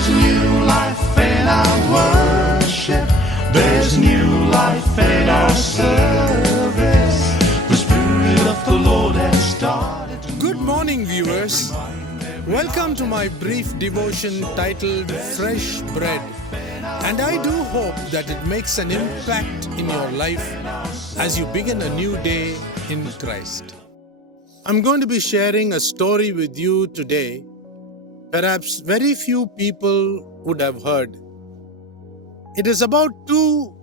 There's new life in our worship. There's new life in our service. The Spirit of the Lord has started to Good morning, viewers. Welcome to my brief devotion titled Fresh Bread. And I do hope that it makes an impact in your life as you begin a new day in Christ. I'm going to be sharing a story with you today. Perhaps very few people would have heard. It is about two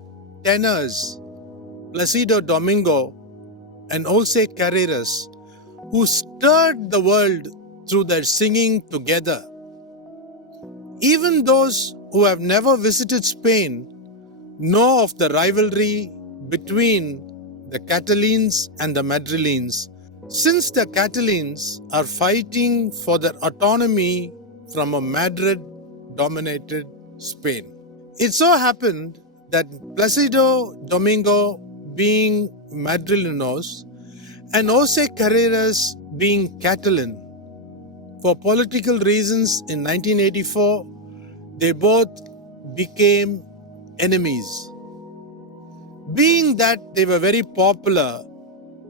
tenors, Placido Domingo and Jose Carreras, who stirred the world through their singing together. Even those who have never visited Spain know of the rivalry between the Catalans and the Madrileños, since the Catalans are fighting for their autonomy from a Madrid-dominated Spain. It so happened that Placido Domingo, being Madrileños, and Jose Carreras, being Catalan, for political reasons in 1984, they both became enemies. Being that they were very popular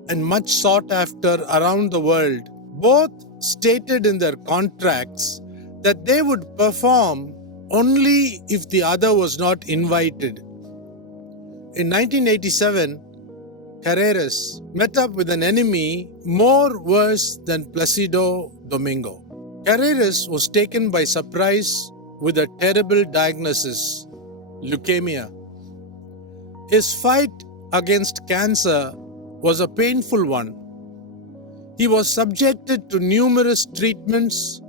and much sought after around the world, both stated in their contracts that they would perform only if the other was not invited. In 1987, Carreras met up with an enemy more worse than Placido Domingo. Carreras was taken by surprise with a terrible diagnosis, leukemia. His fight against cancer was a painful one. He was subjected to numerous treatments,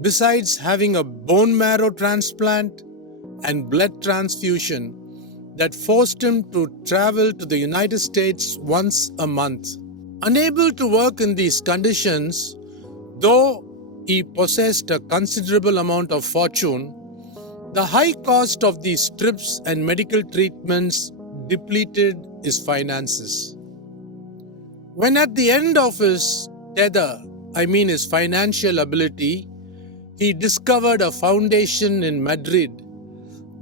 besides having a bone marrow transplant and blood transfusion that forced him to travel to the United States once a month. Unable to work in these conditions, though he possessed a considerable amount of fortune, the high cost of these trips and medical treatments depleted his finances. When at the end of his tether, his financial ability, he discovered a foundation in Madrid,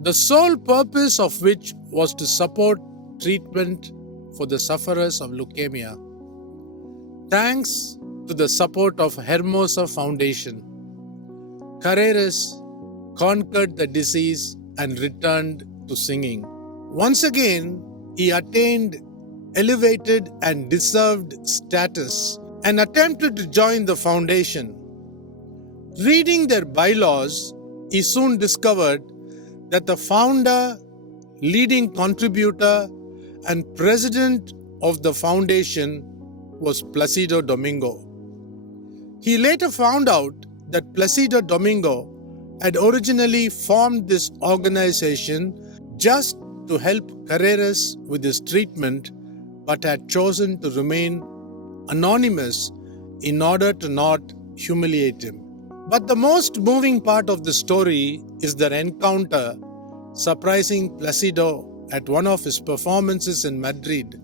the sole purpose of which was to support treatment for the sufferers of leukemia. Thanks to the support of Hermosa Foundation, Carreras conquered the disease and returned to singing. Once again, he attained elevated and deserved status and attempted to join the foundation. Reading their bylaws, he soon discovered that the founder, leading contributor, and president of the foundation was Placido Domingo. He later found out that Placido Domingo had originally formed this organization just to help Carreras with his treatment, but had chosen to remain anonymous in order to not humiliate him. But the most moving part of the story is their encounter surprising Placido at one of his performances in Madrid.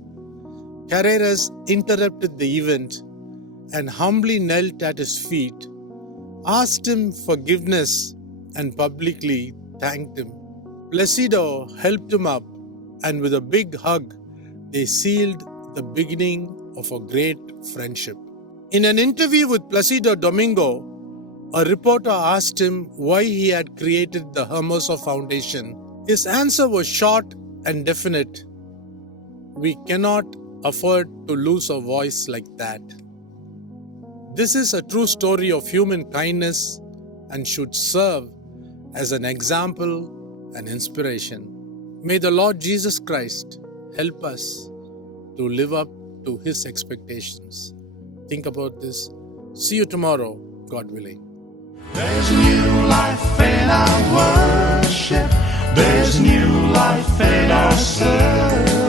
Carreras interrupted the event and humbly knelt at his feet, asked him forgiveness, and publicly thanked him. Placido helped him up, and with a big hug, they sealed the beginning of a great friendship. In an interview with Placido Domingo, a reporter asked him why he had created the Hermosa Foundation. His answer was short and definite. We cannot afford to lose a voice like that. This is a true story of human kindness and should serve as an example and inspiration. May the Lord Jesus Christ help us to live up to His expectations. Think about this. See you tomorrow, God willing. There's new life in our worship. There's new life in our service.